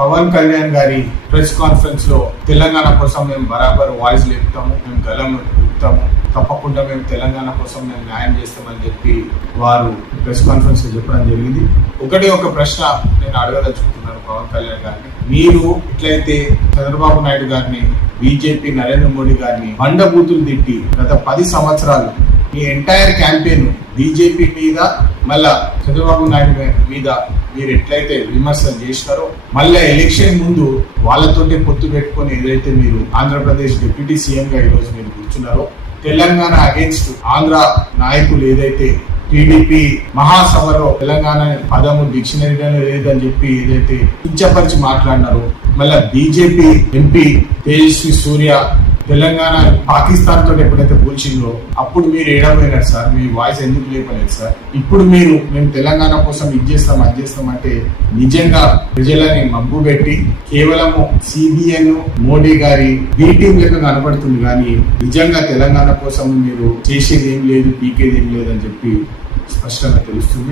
పవన్ కళ్యాణ్ గారి press conference లో తెలంగాణ కోసం మేము బరాబర్ వాయిస్ లేపుతాము, మేము గలం ఊపుతాము, తప్పకుండా మేము తెలంగాణ కోసం మేము న్యాయం చేస్తామని చెప్పి వారు ప్రెస్ కాన్ఫరెన్స్ లో చెప్పడం జరిగింది. ఒక ప్రశ్న నేను అడగదలుచుకుంటున్నాను పవన్ కళ్యాణ్ గారిని. మీరు ఇట్లయితే చంద్రబాబు నాయుడు గారిని, బీజేపీ నరేంద్ర మోడీ గారిని బండబూతులు తిట్టి గత 10 సంవత్సరాలు ఈ ఎంటైర్ క్యాంపెయిన్ బీజేపీ మీద మళ్ళా చంద్రబాబు నాయుడు మీద మీరు ఎట్లయితే విమర్శలు చేసినారో, మళ్ళా ఎలక్షన్ ముందు వాళ్ళతోటే పొత్తు పెట్టుకుని ఏదైతే మీరు ఆంధ్రప్రదేశ్ డిప్యూటీ సీఎం గా ఈ రోజు మీరు కూర్చున్నారో, తెలంగాణ అగేన్స్ట్ ఆంధ్ర నాయకులు ఏదైతే టీడీపీ మహాసభలో తెలంగాణ పదము డిక్షనరీలో లేదని చెప్పి ఏదైతే కించపరిచి మాట్లాడినారో, మళ్ళా బీజేపీ ఎంపీ తేజస్వి సూర్య తెలంగాణ పాకిస్తాన్ తోటి ఎప్పుడైతే పోల్చిందో అప్పుడు మీరు ఏడమైనారు సార్, మీ వాయిస్ ఎందుకు లేపలేదు సార్? ఇప్పుడు మీరు మేము తెలంగాణ కోసం ఇది చేస్తాం అది చేస్తాం అంటే నిజంగా ప్రజలని మబ్బు పెట్టి కేవలము సిబిఎన్ మోడీ గారి బీటీం లెక్క కనపడుతుంది, కానీ నిజంగా తెలంగాణ కోసం మీరు చేసేది ఏం లేదు, పీకేది ఏం లేదు అని చెప్పి స్పష్టంగా తెలుస్తుంది.